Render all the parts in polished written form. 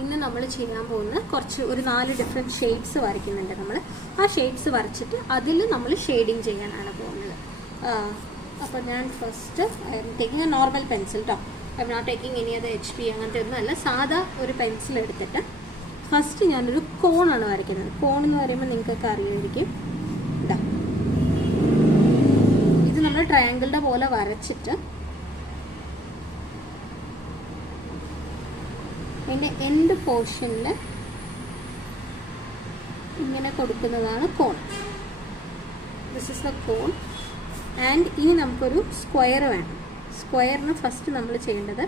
ഇന്ന് നമ്മൾ ചെയ്യാൻ പോകുന്ന ഒരു 4 ഡിഫറെൻറ്റ് ഷെയ്ഡ്സ് വരയ്ക്കുന്നുണ്ട് നമ്മൾ. ആ ഷെയ്ഡ്സ് വരച്ചിട്ട് അതിൽ നമ്മൾ ഷെയ്ഡിങ് ചെയ്യാനാണ് പോകുന്നത്. അപ്പോൾ ഞാൻ first I'm taking a normal pencil കേട്ടോ. I'm not taking any അത് HP അങ്ങനത്തെ ഒന്നും അല്ല. സാധാ ഒരു പെൻസിൽ എടുത്തിട്ട് ഫസ്റ്റ് ഞാനൊരു കോണാണ് വരയ്ക്കുന്നത്. കോൺ എന്ന് പറയുമ്പോൾ നിങ്ങൾക്കൊക്കെ അറിയായിരിക്കും. ഇതാ, ഇത് നമ്മൾ ട്രയാങ്കിളുടെ പോലെ വരച്ചിട്ട് അതിൻ്റെ എൻഡ് പോർഷനിൽ ഇങ്ങനെ കൊടുക്കുന്നതാണ് cone. This is the cone. And ഇനി നമുക്കൊരു സ്ക്വയർ വേണം. സ്ക്വയറിന് ഫസ്റ്റ് നമ്മൾ ചെയ്യേണ്ടത്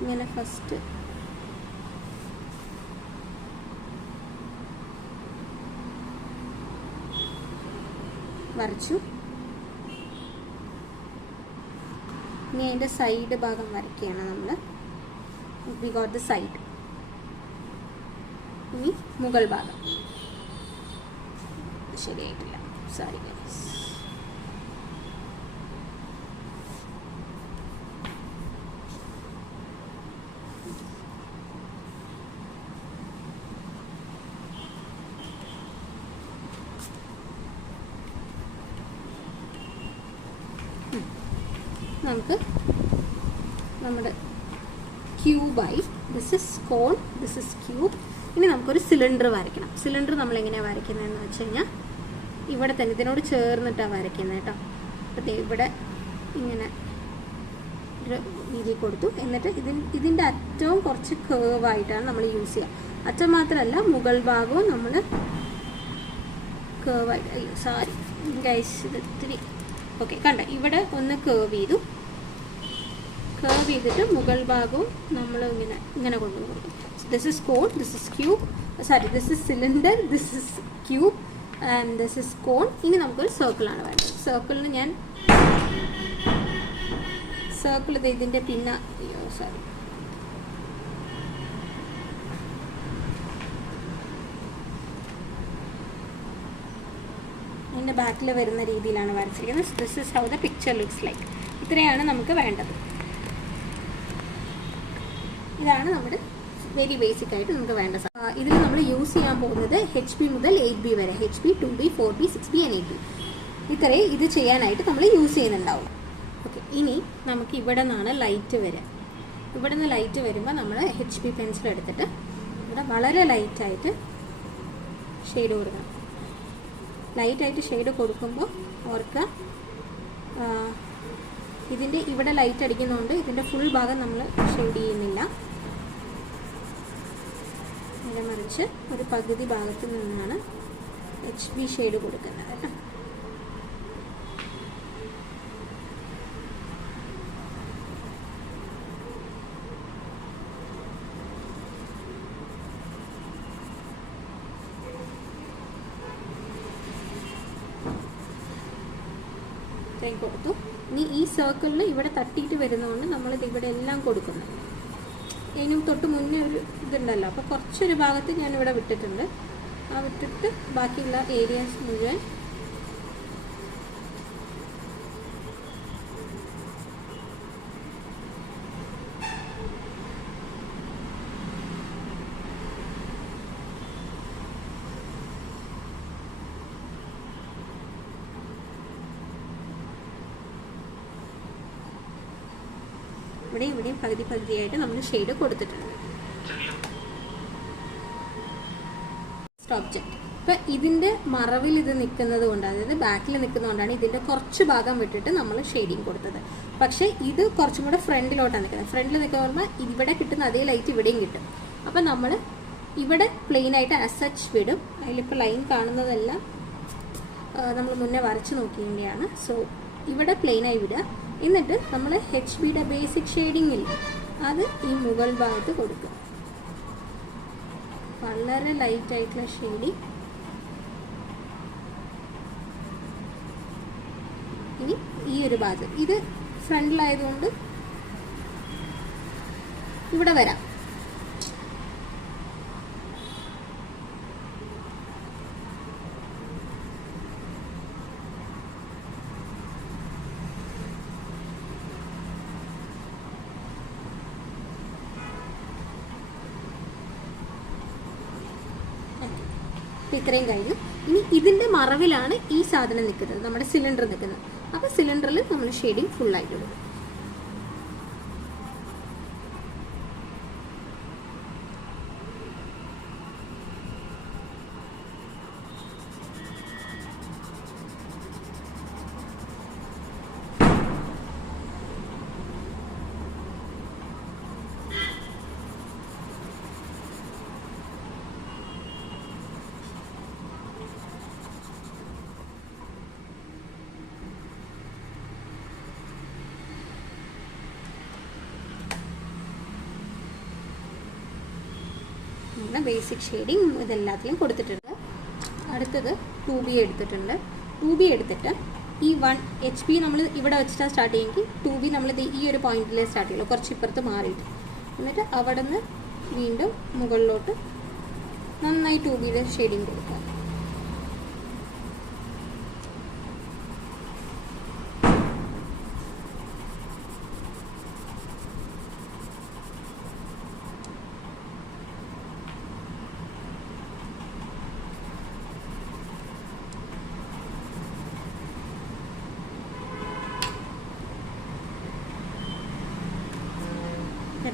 ഇങ്ങനെ ഫസ്റ്റ് വരച്ചു. ഇനി അതിൻ്റെ സൈഡ് ഭാഗം വരയ്ക്കുകയാണ് നമ്മൾ. We got the side. ഇനി മുകൾ ഭാഗം ശരിയായിട്ടില്ല, സോറി ഗൈസ്. നമുക്ക് നമ്മുടെ ക്യൂബായി. This is cone, this is cube. ഇനി നമുക്കൊരു സിലിണ്ടർ വരയ്ക്കണം. സിലിണ്ടർ നമ്മൾ എങ്ങനെയാണ് വരയ്ക്കുന്നതെന്ന് വെച്ച് കഴിഞ്ഞാൽ ഇവിടെ തന്നെ ഇതിനോട് ചേർന്നിട്ടാണ് വരയ്ക്കുന്നത് കേട്ടോ. അപ്പോൾ ഇവിടെ ഇങ്ങനെ ഒരു രീതി കൊടുത്തു. എന്നിട്ട് ഇതിൻ്റെ അറ്റവും കുറച്ച് കേവായിട്ടാണ് നമ്മൾ യൂസ് ചെയ്യുക. അറ്റം മാത്രമല്ല, മുകൾ ഭാഗവും നമ്മൾ കേവായിട്ട്. അയ്യോ സോറി ഗൈസ്, ഇത് ഇത്തിരി ഓക്കെ. കണ്ട, ഇവിടെ ഒന്ന് കേവ് ചെയ്തു. കേവ് ചെയ്തിട്ട് മുകൾ ഭാഗവും നമ്മൾ ഇങ്ങനെ കൊണ്ടുപോകും. This is cone, this is cube, sorry this is cylinder, this is cube and this is cone. ഇനി നമുക്കൊരു സർക്കിളാണ് വേണ്ടത്. സർക്കിളിന് ഞാൻ സർക്കിൾ ഇതിൻ്റെ പിന്നെ, അയ്യോ സോറി, അതിൻ്റെ ബാക്കിൽ വരുന്ന രീതിയിലാണ് വരച്ചിരിക്കുന്നത്. This is how the picture looks like. ഇത്രയാണ് നമുക്ക് വേണ്ടത്. ഇതാണ് നമ്മുടെ വെരി ബേസിക് ആയിട്ട് നമുക്ക് വേണ്ട. ഇതിൽ നമ്മൾ യൂസ് ചെയ്യാൻ പോകുന്നത് HP മുതൽ 8B വരെ, HP 2B 4B 6B and 8B. ഇത്രയും ഇത് ചെയ്യാനായിട്ട് നമ്മൾ യൂസ് ചെയ്യുന്നുണ്ടാവും. ഓക്കെ, ഇനി നമുക്ക് ഇവിടെ നിന്നാണ് ലൈറ്റ് വരിക. ഇവിടെ നിന്ന് ലൈറ്റ് വരുമ്പോൾ നമ്മൾ HP പെൻസിൽ എടുത്തിട്ട് ഇവിടെ വളരെ ലൈറ്റായിട്ട് ഷെയ്ഡ് കൊടുക്കണം. ലൈറ്റായിട്ട് ഷെയ്ഡ് കൊടുക്കുമ്പോൾ ഓർക്കുക, ഇതിൻ്റെ ഇവിടെ ലൈറ്റ് അടിക്കുന്നതുകൊണ്ട് ഇതിൻ്റെ ഫുൾ ഭാഗം നമ്മൾ ഷെയ്ഡ് ചെയ്യുന്നില്ല. നേരെ മറിച്ച് ഒരു പകുതി ഭാഗത്ത് നിന്നാണ് HB ഷെയ്ഡ് കൊടുക്കുന്നത് കേട്ടോ. കൊടുത്തു. ഇനി ഈ സർക്കിളിൽ ഇവിടെ തട്ടിയിട്ട് വരുന്നതുകൊണ്ട് നമ്മളിത് ഇവിടെ എല്ലാം കൊടുക്കുന്നു. അതിന് തൊട്ട് മുന്നേ ഒരു ഇതുണ്ടല്ലോ, അപ്പോൾ കുറച്ചൊരു ഭാഗത്ത് ഞാനിവിടെ വിട്ടിട്ടുണ്ട്. ആ വിട്ടിട്ട് ബാക്കിയുള്ള ഏരിയാസ് മുഴുവൻ ഇവിടെയും പകുതിയായിട്ട് നമ്മൾ ഷെയ്ഡ് കൊടുത്തിട്ടുണ്ട്. ഒബ്ജക്റ്റ് ഇപ്പം ഇതിൻ്റെ മറവിൽ ഇത് നിൽക്കുന്നത് കൊണ്ട്, അതായത് ബാക്കിൽ നിൽക്കുന്നതുകൊണ്ടാണ് ഇതിൻ്റെ കുറച്ച് ഭാഗം വിട്ടിട്ട് നമ്മൾ ഷെയ്ഡിങ് കൊടുത്തത്. പക്ഷേ ഇത് കുറച്ചും കൂടെ ഫ്രണ്ടിലോട്ടാണ് നിൽക്കുന്നത്. ഫ്രണ്ടിൽ നിൽക്കുമ്പോൾ ഇവിടെ കിട്ടുന്ന അതേ ലൈറ്റ് ഇവിടെയും കിട്ടും. അപ്പം നമ്മൾ ഇവിടെ പ്ലെയിൻ ആയിട്ട് ആസ് സച്ച് വിടും. അതിലിപ്പോൾ ലൈൻ കാണുന്നതെല്ലാം നമ്മൾ മുന്നേ വരച്ച് നോക്കിയതിൻ്റെയാണ്. സോ ഇവിടെ പ്ലെയിനായി വിടുക. എന്നിട്ട് നമ്മൾ HBയുടെ ബേസിക് ഷെയ്ഡിങ്ങിൽ അത് ഈ മുകൾ ഭാഗത്ത് കൊടുക്കുക. വളരെ ലൈറ്റായിട്ടുള്ള ഷെയ്ഡിങ്. ഇനി ഈ ഒരു ഭാഗം, ഇത് ഫ്രണ്ടിലായതുകൊണ്ട് ഇവിടെ വരാം. ഇത്രയും കഴിഞ്ഞു. ഇനി ഇതിൻ്റെ മറവിലാണ് ഈ സാധനം നിൽക്കുന്നത്, നമ്മുടെ സിലിണ്ടർ നിൽക്കുന്നത്. അപ്പോൾ സിലിണ്ടറിൽ നമ്മൾ ഷെയ്ഡിങ് ഫുള്ളായിട്ട് കൊടുക്കും. ബേസിക് ഷെയ്ഡിങ് ഇതെല്ലാത്തിലും കൊടുത്തിട്ടുണ്ട്. അടുത്തത് 2B എടുത്തിട്ടുണ്ട്. 2B എടുത്തിട്ട് ഈ 1 HP നമ്മൾ ഇവിടെ വെച്ചിട്ടാണ് സ്റ്റാർട്ട് ചെയ്യുമെങ്കിൽ 2B നമ്മൾ ഈ ഒരു പോയിന്റിലേ സ്റ്റാർട്ട് ചെയ്യുള്ളൂ, കുറച്ച് ഇപ്പുറത്ത് മാറിയിട്ട്. എന്നിട്ട് അവിടെ നിന്ന് വീണ്ടും മുകളിലോട്ട് നന്നായി 2Bയുടെ ഷെയ്ഡിങ് കൊടുക്കുക.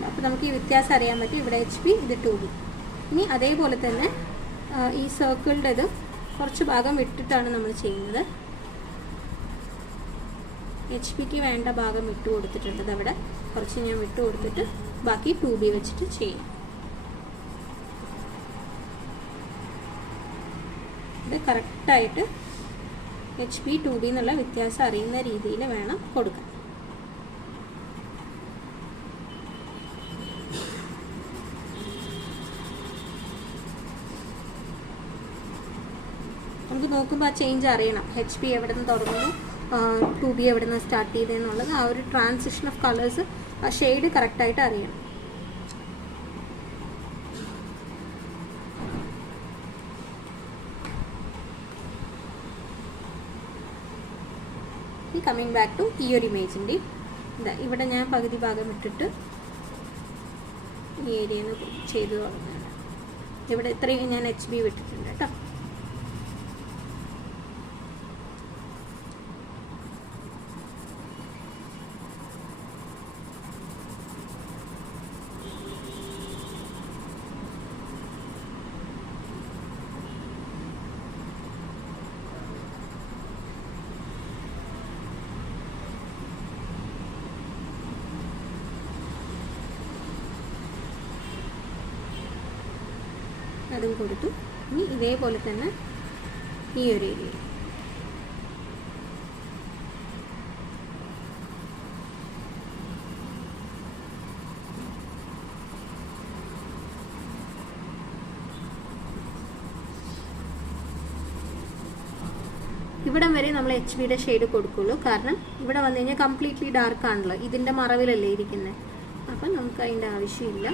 അപ്പോൾ നമുക്ക് ഈ വ്യത്യാസം അറിയാൻ പറ്റും. ഇവിടെ HP, ഇത് 2B. ഇനി അതേപോലെ തന്നെ ഈ സർക്കിളിൻ്റെ ഇത് കുറച്ച് ഭാഗം വിട്ടിട്ടാണ് നമ്മൾ ചെയ്യുന്നത്. HPക്ക് വേണ്ട ഭാഗം വിട്ടു കൊടുത്തിട്ടുണ്ട്. അവിടെ കുറച്ച് ഞാൻ വിട്ടു കൊടുത്തിട്ട് ബാക്കി 2B വെച്ചിട്ട് ചെയ്യും. ഇത് കറക്റ്റായിട്ട് HP 2B എന്നുള്ള വ്യത്യാസം അറിയുന്ന രീതിയിൽ വേണം കൊടുക്കാൻ. നമുക്ക് നോക്കുമ്പോൾ ആ ചേഞ്ച് അറിയണം. HP എവിടെ നിന്ന് തുടങ്ങുന്നു, 2B എവിടെ നിന്ന് സ്റ്റാർട്ട് ചെയ്തതെന്നുള്ളത്, ആ ഒരു ട്രാൻസിഷൻ ഓഫ് കളേഴ്സ്, ആ ഷെയ്ഡ് കറക്റ്റായിട്ട് അറിയണം. കമ്മിങ് ബാക്ക് ടു ഈ ഒരു ഇമേജിൻ്റെ ഇവിടെ ഞാൻ പകുതി ഭാഗം ഇട്ടിട്ട് ഈ ഏരിയയിൽ നിന്ന് ചെയ്ത് തുടങ്ങുകയാണ്. ഇവിടെ ഇത്രയും ഞാൻ HB വിട്ടിട്ടുണ്ട് കേട്ടോ. അതും കൊടുത്തു. ഇനി ഇതേപോലെ തന്നെ ഈ ഒരു ഏരിയയിൽ ഇവിടം വരെ നമ്മൾ HBയുടെ ഷെയ്ഡ് കൊടുക്കുള്ളൂ. കാരണം ഇവിടെ വന്നു കഴിഞ്ഞാൽ കംപ്ലീറ്റ്ലി ഡാർക്ക് ആണല്ലോ, ഇതിൻ്റെ മറവിലല്ലേ ഇരിക്കുന്നത്. അപ്പം നമുക്ക് അതിൻ്റെ ആവശ്യമില്ല.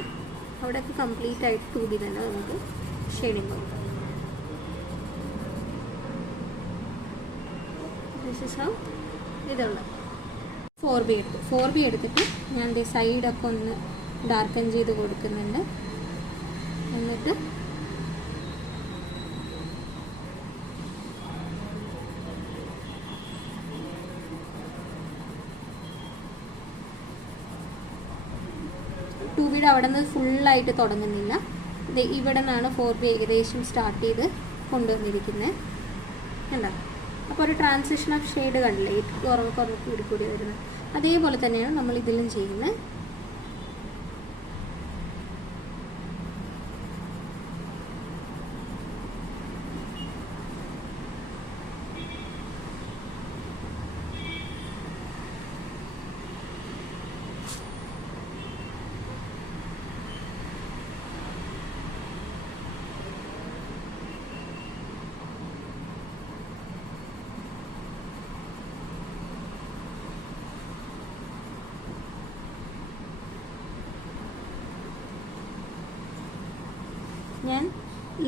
അവിടെയൊക്കെ കംപ്ലീറ്റ് ആയിട്ട് 2B തന്നെ നമുക്ക് ഷെയ്ഡിങ് കൊടുക്കാം. ഇതുള്ള 4B എടുത്തിട്ട് ഞാൻ സൈഡൊക്കെ ഒന്ന് ഡാർക്കൻ ചെയ്ത് കൊടുക്കുന്നുണ്ട്. എന്നിട്ട് ടൂബിയുടെ അവിടെ നിന്ന് ഫുള്ളായിട്ട് തുടങ്ങുന്നില്ല. ഇവിടെ നിന്നാണ് 4B ഏകദേശം സ്റ്റാർട്ട് ചെയ്ത് കൊണ്ടുവന്നിരിക്കുന്നത്. കണ്ടോ? അപ്പോൾ ഒരു ട്രാൻസിഷൻ ഓഫ് ഷെയ്ഡ് കണ്ടില്ലേ, കുറവ് കൂടി വരുന്നത്. അതേപോലെ തന്നെയാണ് നമ്മൾ ഇതിലും ചെയ്യുന്നത്. ഞാൻ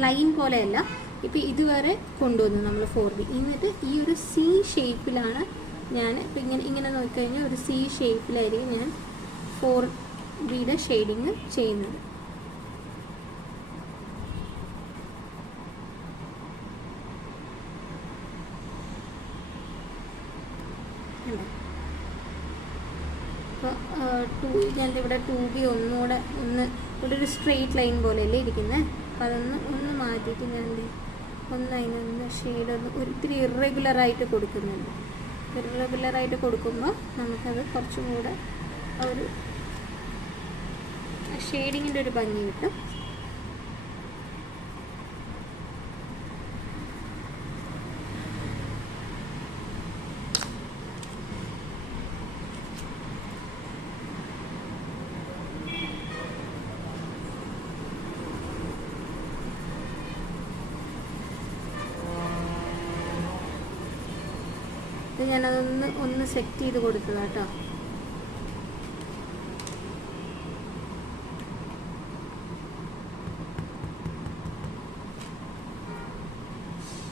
ലൈൻ പോലെയല്ല ഇപ്പോൾ ഇതുവരെ കൊണ്ടുവന്നു നമ്മൾ 4B. എന്നിട്ട് ഈ ഒരു C ഷേപ്പിലാണ് ഞാൻ ഇപ്പോൾ ഇങ്ങനെ നോക്കിക്കഴിഞ്ഞാൽ ഒരു C ഷേപ്പിലായിരിക്കും ഞാൻ 4Bയുടെ ഷെയ്ഡിങ് ചെയ്യുന്നത്. ഞാൻ ഇവിടെ 2B ഒന്നുകൂടെ ഇവിടെ ഒരു സ്ട്രെയിറ്റ് ലൈൻ പോലെയല്ലേ ഇരിക്കുന്നത്. അപ്പോൾ ഒന്ന് മാറ്റിയിട്ട് ഞാൻ അതിനൊന്ന് ഷെയ്ഡ് ഒരിത്തിരി ഇറഗുലറായിട്ട് കൊടുക്കുന്നുണ്ട്. ഇറഗുലറായിട്ട് കൊടുക്കുമ്പോൾ നമുക്കത് കുറച്ചും കൂടെ ഒരു ഷെയ്ഡിങ്ങിൻ്റെ ഒരു ഭംഗി കിട്ടും. ഞാനതൊന്ന് സെറ്റ് ചെയ്ത് കൊടുത്തതാണ് കേട്ടോ.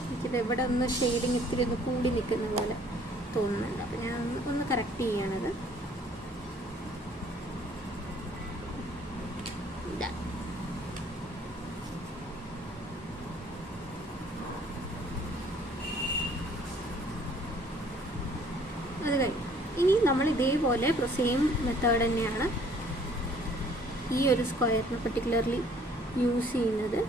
എനിക്കിത് എവിടെ ഒന്ന് ഷെയ്ഡിങ് ഇത്തിരി ഒന്ന് കൂടി നിൽക്കുന്ന പോലെ തോന്നുന്നുണ്ട്. അപ്പോൾ ഞാൻ ഒന്ന് കറക്റ്റ് ചെയ്യണത്. അത് കഴിഞ്ഞു. ഇനി നമ്മൾ ഇതേപോലെ സെയിം മെത്തേഡ് തന്നെയാണ് ഈ ഒരു സ്ക്വയറിന് പർട്ടിക്കുലർലി യൂസ് ചെയ്യുന്നത്.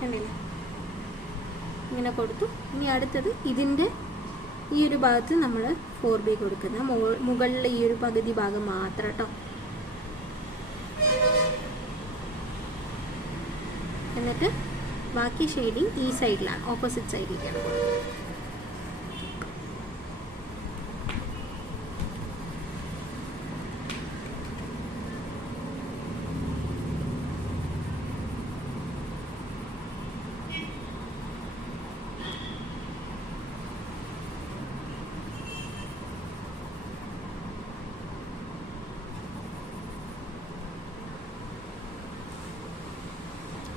കണ്ടില്ലേ, ഇങ്ങനെ കൊടുത്തു. ഇനി അടുത്തത് ഇതിൻ്റെ ഈ ഒരു ഭാഗത്ത് നമ്മൾ 4B കൊടുക്കുന്ന മുകളിൽ ഈ ഒരു പകുതി ഭാഗം മാത്രം കേട്ടോ. എന്നിട്ട് ബാക്കി ഷെയ്ഡിങ് ഈ സൈഡിലാണ്, ഓപ്പോസിറ്റ് സൈഡിലേക്കാണ്.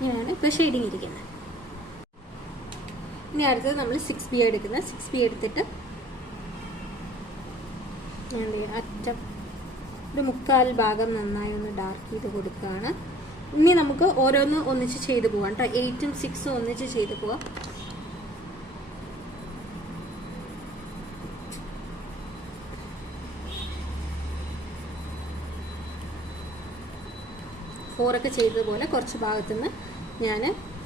ഇങ്ങനെയാണ് ഇപ്പോൾ ഷെയ്ഡിങ് ഇരിക്കുന്നത്. ഇനി അടുത്തത് നമ്മൾ 6B എടുക്കുന്നത്. 6B എടുത്തിട്ട് ഞാൻ അറ്റം ഒരു 1/4 ഭാഗം നന്നായി ഒന്ന് ഡാർക്ക് ചെയ്ത് കൊടുക്കുകയാണ്. ഇനി നമുക്ക് ഓരോന്ന് ഒന്നിച്ച് ചെയ്ത് പോവാം കേട്ടോ. 8ഉം 6ഉം ഒന്നിച്ച് ചെയ്ത് പോവാം. ഫോറൊക്കെ ചെയ്തതുപോലെ കുറച്ച് ഭാഗത്തുനിന്ന് ഞാൻ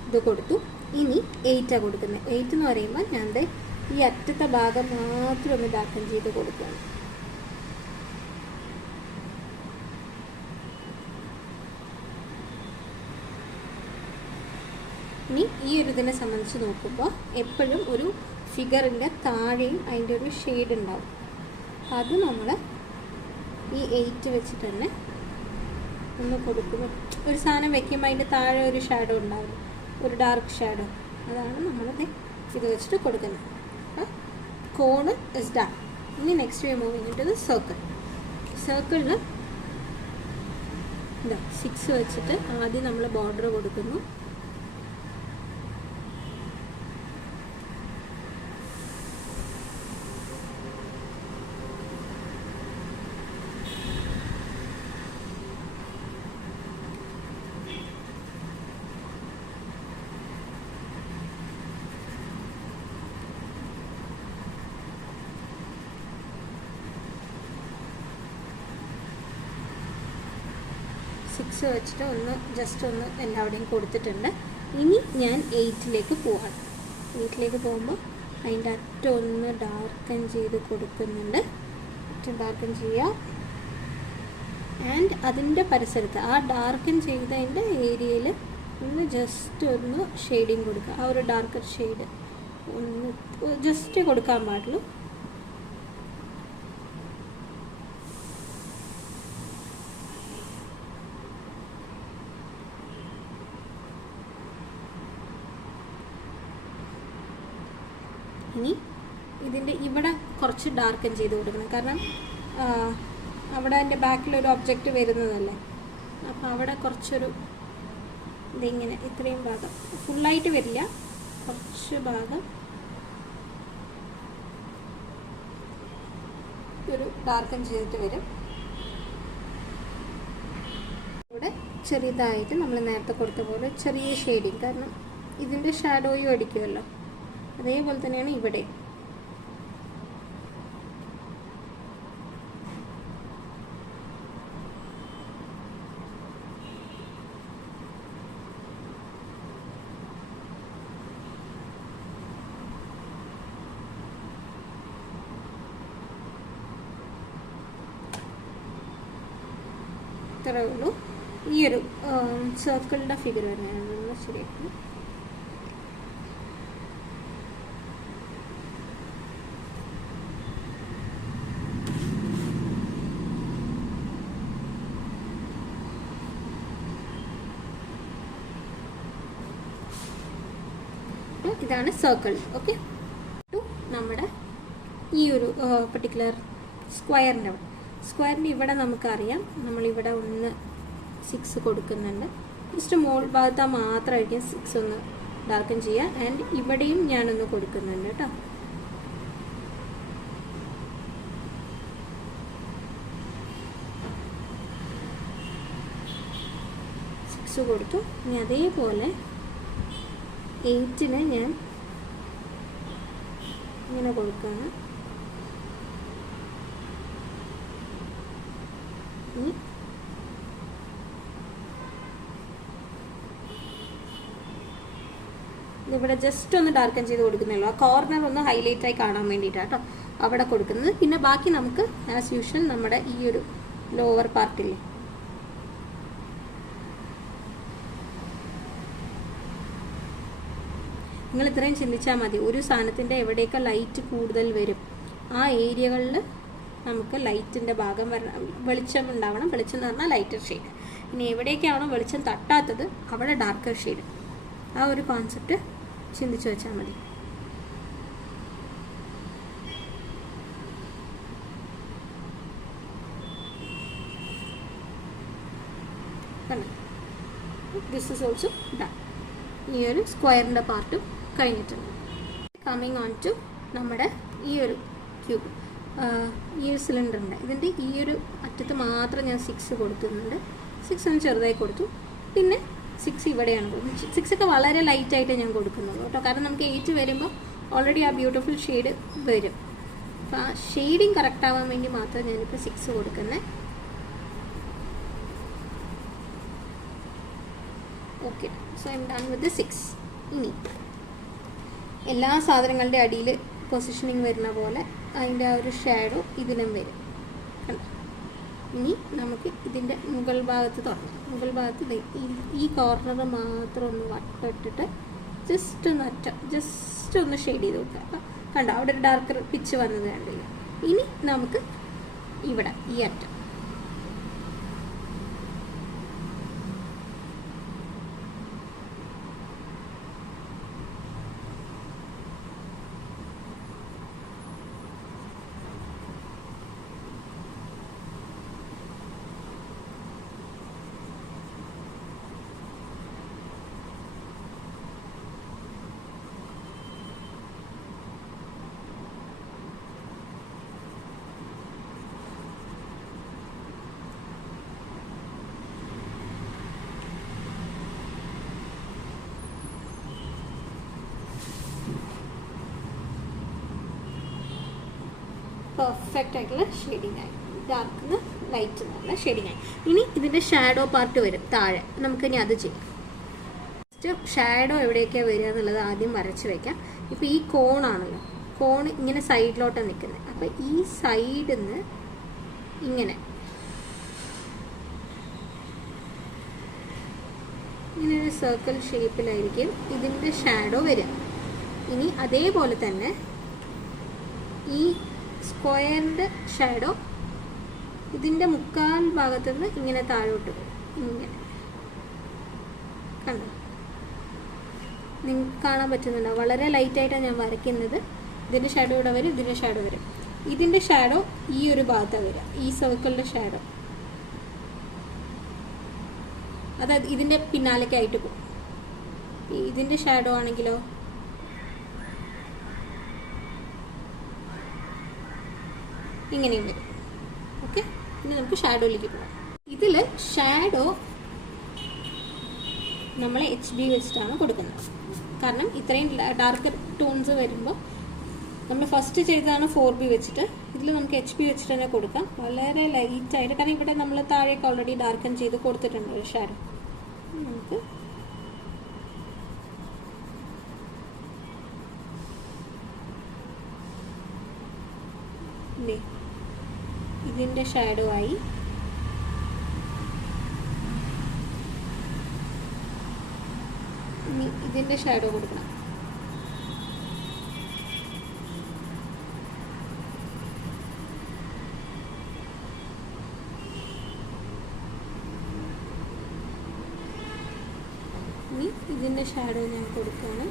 ഇത് കൊടുത്തു. ഇനി 8ആണ് കൊടുക്കുന്നത്. 8 എന്ന് പറയുമ്പോൾ ഞാൻ ഈ അറ്റത്തെ ഭാഗം മാത്രം ഒന്ന് ഡാർക്കൻ ചെയ്ത് കൊടുക്കുകയാണ്. ഇനി ഈ ഒരു ഇതിനെ സംബന്ധിച്ച് നോക്കുമ്പോൾ എപ്പോഴും ഒരു ഫിഗറിൻ്റെ താഴെയും അതിൻ്റെ ഒരു ഷെയ്ഡ് ഉണ്ടാവും. അത് നമ്മൾ ഈ 8 വെച്ചിട്ട് തന്നെ ഒന്ന് കൊടുക്കുന്നു. ഒരു സാധനം വെക്കുമ്പോൾ അതിൻ്റെ താഴെ ഒരു ഷാഡോ ഉണ്ടാവും, ഒരു ഡാർക്ക് ഷാഡോ. അതാണ് നമ്മളത് ഇത് വെച്ചിട്ട് കൊടുക്കുന്നത്. Cone is done. ഇനി next way moving into the circle. സർക്കിളിൽ 6 വെച്ചിട്ട് ആദ്യം നമ്മൾ ബോർഡർ കൊടുക്കുന്നു. സിക്സ് വെച്ചിട്ട് ജസ്റ്റ് ഒന്ന് എല്ലാവിടെയും കൊടുത്തിട്ടുണ്ട്. ഇനി ഞാൻ 8ലേക്ക് പോവാണ്. 8ലേക്ക് പോകുമ്പോൾ അതിൻ്റെ അറ്റം ഒന്ന് ഡാർക്കൻ ചെയ്ത് കൊടുക്കുന്നുണ്ട്. അറ്റം ഡാർക്കൻ ചെയ്യുക. ആൻഡ് അതിൻ്റെ പരിസരത്ത് ആ ഡാർക്കൻ ചെയ്തതിൻ്റെ ഏരിയയിൽ ഒന്ന് ജസ്റ്റ് ഒന്ന് ഷെയ്ഡിങ് കൊടുക്കുക. ആ ഒരു ഡാർക്കർ ഷെയ്ഡ് ഒന്ന് ജസ്റ്റ് കൊടുക്കാൻ പാടുള്ളൂ. ഇനി ഇതിൻ്റെ ഇവിടെ കുറച്ച് ഡാർക്കൻ ചെയ്ത് കൊടുക്കണം. കാരണം അവിടെ എൻ്റെ ബാക്കിലൊരു ഒബ്ജക്റ്റ് വരുന്നതല്ലേ, അപ്പോൾ അവിടെ കുറച്ചൊരു ഇതിങ്ങനെ ഇത്രയും ഭാഗം ഫുള്ളായിട്ട് വരില്ല, കുറച്ച് ഭാഗം ഒരു ഡാർക്കൻ ചെയ്തിട്ട് വരും. ഇവിടെ ചെറിയതായിട്ട് നമ്മൾ നേരത്തെ കൊടുത്ത പോലെ ചെറിയ ഷെയ്ഡിങ്, കാരണം ഇതിൻ്റെ ഷാഡോയും അടിക്കുമല്ലോ, അതേപോലെ തന്നെയാണ് ഇവിടെ. ഇത്രേ ഉള്ളൂ. ഈ ഒരു സർക്കിളിൻ്റെ ഫിഗർ വരുന്നതാണ് ശരിയാക്കും. ഇതാണ് സർക്കിൾ. ഓക്കെ, നമ്മുടെ ഈ ഒരു പർട്ടിക്കുലർ സ്ക്വയറിൻ്റെ ഇവിടെ നമുക്കറിയാം, നമ്മളിവിടെ ഒന്ന് 6 കൊടുക്കുന്നുണ്ട്. ജസ്റ്റ് മോൾ ഭാഗത്ത് മാത്രമായിരിക്കും 6 ഒന്ന് ഡാർക്കൻ ചെയ്യുക. ആൻഡ് ഇവിടെയും ഞാനൊന്ന് കൊടുക്കുന്നുണ്ട് കേട്ടോ. കൊടുത്തു. ഇനി അതേപോലെ 8-ന് ഞാൻ ഇങ്ങനെ കൊടുക്കുകയാണ്. ഇവിടെ ജസ്റ്റ് ഒന്ന് ഡാർക്കൻ ചെയ്ത് കൊടുക്കുന്നുള്ളൂ. ആ കോർണർ ഒന്ന് ഹൈലൈറ്റ് ആയി കാണാൻ വേണ്ടിയിട്ടാണ് കേട്ടോ അവിടെ കൊടുക്കുന്നത്. പിന്നെ ബാക്കി നമുക്ക് ആസ് യൂഷ്വൽ നമ്മുടെ ഈ ഒരു ലോവർ പാർട്ടില്ലേ, നിങ്ങൾ ഇത്രയും ചിന്തിച്ചാൽ മതി. ഒരു സാധനത്തിൻ്റെ എവിടെയൊക്കെ ലൈറ്റ് കൂടുതൽ വരും ആ ഏരിയകളിൽ നമുക്ക് ലൈറ്റിൻ്റെ ഭാഗം വരണം, വെളിച്ചം ഉണ്ടാവണം. വെളിച്ചം എന്ന് പറഞ്ഞാൽ ലൈറ്റർ ഷെയ്ഡ്. ഇനി എവിടേക്കാണോ വെളിച്ചം തട്ടാത്തത് അവിടെ ഡാർക്കർ ഷെയ്ഡ്. ആ ഒരു കോൺസെപ്റ്റ് ചിന്തിച്ചു വെച്ചാൽ മതി. This is also done. ഈ ഒരു സ്ക്വയറിൻ്റെ പാർട്ടും കഴിഞ്ഞിട്ടുണ്ട്. കമ്മിങ് ഓൺ ടു നമ്മുടെ ഈ ഒരു ക്യൂബ്, ഈ ഒരു സിലിണ്ടറിൻ്റെ ഇതിൻ്റെ ഈ ഒരു അറ്റത്ത് മാത്രം ഞാൻ 6 കൊടുക്കുന്നുണ്ട്. 6 ഒന്ന് ചെറുതായി കൊടുത്തു. പിന്നെ 6 ഇവിടെയാണ് കൊടുക്കുന്നത്. 6 ഒക്കെ വളരെ ലൈറ്റായിട്ട് ഞാൻ കൊടുക്കുന്നുള്ളൂ കേട്ടോ. കാരണം നമുക്ക് 8 വരുമ്പോൾ ഓൾറെഡി ആ ബ്യൂട്ടിഫുൾ ഷെയ്ഡ് വരും. അപ്പോൾ ആ ഷെയ്ഡിങ് കറക്റ്റ് ആവാൻ വേണ്ടി മാത്രം ഞാനിപ്പോൾ 6 കൊടുക്കുന്നത്. Okay, so I M done with 6. ഇനി എല്ലാ സാധനങ്ങളുടെ അടിയിൽ പൊസിഷനിങ് വരുന്ന പോലെ അതിൻ്റെ ആ ഒരു ഷാഡോ ഇതിലും വരും കണ്ടോ. ഇനി നമുക്ക് ഇതിൻ്റെ മുകൾ ഭാഗത്ത് തുടങ്ങാം. മുകൾ ഭാഗത്ത് ഈ കോർണർ മാത്രം ഒന്ന് വട്ടിട്ടിട്ട് ജസ്റ്റ് ഒന്ന് ഷെയ്ഡ് ചെയ്ത് കൊടുക്കുക. കണ്ടോ അവിടെ ഒരു ഡാർക്കർ പിച്ച് വന്നത് കണ്ടില്ല. ഇനി നമുക്ക് ഇവിടെ ഈ അറ്റം പെർഫെക്റ്റ് ആയിട്ടുള്ള ഷെയ്ഡിങ് ആയി, ഡാർക്ക് ലൈറ്റ് എന്നുള്ള ഷെയ്ഡിങ് ആയി. ഇനി ഇതിൻ്റെ ഷാഡോ പാർട്ട് വരും താഴെ. നമുക്കിനി അത് ചെയ്യാം. ഫസ്റ്റ് ഷാഡോ എവിടെയൊക്കെയാണ് വരിക എന്നുള്ളത് ആദ്യം വരച്ച് വയ്ക്കാം. ഇപ്പോൾ ഈ കോണാണല്ലോ, കോൺ ഇങ്ങനെ സൈഡിലോട്ടാണ് നിൽക്കുന്നത്. അപ്പോൾ ഈ സൈഡിൽ നിന്ന് ഇങ്ങനെ ഒരു സർക്കിൾ ഷേപ്പിലായിരിക്കും ഇതിൻ്റെ ഷാഡോ വരിക. ഇനി അതേപോലെ തന്നെ ഈ സ്ക്വയറിൻ്റെ ഷാഡോ ഇതിൻ്റെ മുക്കാൽ ഭാഗത്തു നിന്ന് ഇങ്ങനെ താഴോട്ട് വരും. ഇങ്ങനെ കണ്ടോ, നിങ്ങൾക്ക് കാണാൻ പറ്റുന്നുണ്ടോ? വളരെ ലൈറ്റായിട്ടാണ് ഞാൻ വരയ്ക്കുന്നത്. ഇതിൻ്റെ ഷാഡോ ഇവിടെ വരും, ഇതിൻ്റെ ഷാഡോ വരും. ഇതിൻ്റെ ഷാഡോ ഈ ഒരു ഭാഗത്താണ് വരിക, ഈ സർക്കിളിൻ്റെ ഷാഡോ. അതായത് ഇതിൻ്റെ പിന്നാലേക്കായിട്ട് പോകും. ഇതിൻ്റെ ഷാഡോ ആണെങ്കിലോ ഇങ്ങനെയും വരും. ഓക്കെ, ഇനി നമുക്ക് ഷാഡോയിലേക്ക് പോകാം. ഇതിൽ ഷാഡോ നമ്മൾ HB വെച്ചിട്ടാണ് കൊടുക്കുന്നത്. കാരണം ഇത്രയും ഡാർക്ക് ടോൺസ് വരുമ്പോൾ നമ്മൾ ഫസ്റ്റ് ചെയ്തതാണ് 4B വെച്ചിട്ട്, ഇതിൽ നമുക്ക് HB വെച്ചിട്ട് തന്നെ കൊടുക്കാം. വളരെ ലൈറ്റായിട്ട്, കാരണം ഇവിടെ നമ്മൾ താഴേക്ക് ഓൾറെഡി ഡാർക്കൻ ചെയ്ത് കൊടുത്തിട്ടുണ്ട് ഒരു ഷാഡോ. നമുക്ക് ഇതിൻ്റെ ഷാഡോ ആയി. ഇനി ഇതിൻ്റെ ഷാഡോ കൊടുക്കണം. ഇനി ഇതിൻ്റെ ഷാഡോ ഞാൻ കൊടുക്കുകയാണ്.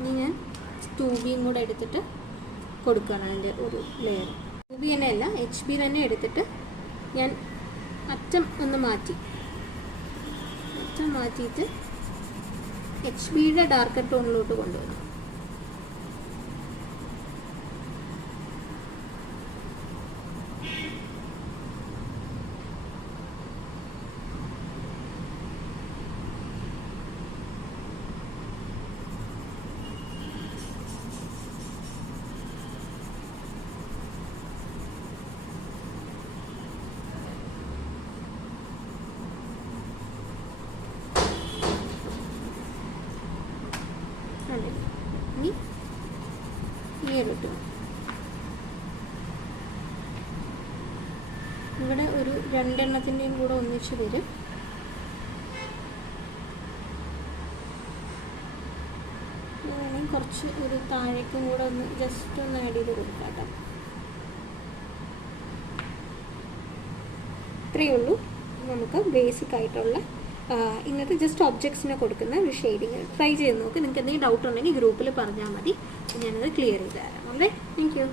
ഇനി ഞാൻ 2Bയും കൂടെ എടുത്തിട്ട് കൊടുക്കുകയാണ് അതിൻ്റെ ഒരു ലെയർ. 2B തന്നെയല്ല, HB തന്നെ എടുത്തിട്ട് ഞാൻ അറ്റം ഒന്ന് മാറ്റിയിട്ട് HBയുടെ ഡാർക്കർ ടോണിലോട്ട് കൊണ്ടുവന്നു. ഇനി ഇവിടെ ഒരു 2 എണ്ണത്തിൻ്റെയും കൂടെ ഒന്നിച്ച് വരും. വേണമെങ്കിൽ കുറച്ച് ഒരു താഴേക്കും കൂടെ ഒന്ന് ജസ്റ്റ് ഒന്ന് ആഡ് ചെയ്ത് കൊടുക്കാം കേട്ടോ. ഇത്രയേ ഉള്ളൂ നമുക്ക് ബേസിക് ആയിട്ടുള്ള ഇന്നത്തെ ജസ്റ്റ് ഒബ്ജക്ട്സിനെ കൊടുക്കുന്ന ഒരു ഷെയ്ഡിങ്. ട്രൈ ചെയ്ത് നോക്ക്. നിങ്ങൾക്ക് എന്തെങ്കിലും ഡൗട്ട് ഉണ്ടെങ്കിൽ ഗ്രൂപ്പിൽ പറഞ്ഞാൽ മതി, ഞാനത് ക്ലിയർ ചെയ്ത് തരാം. Okay, thank you.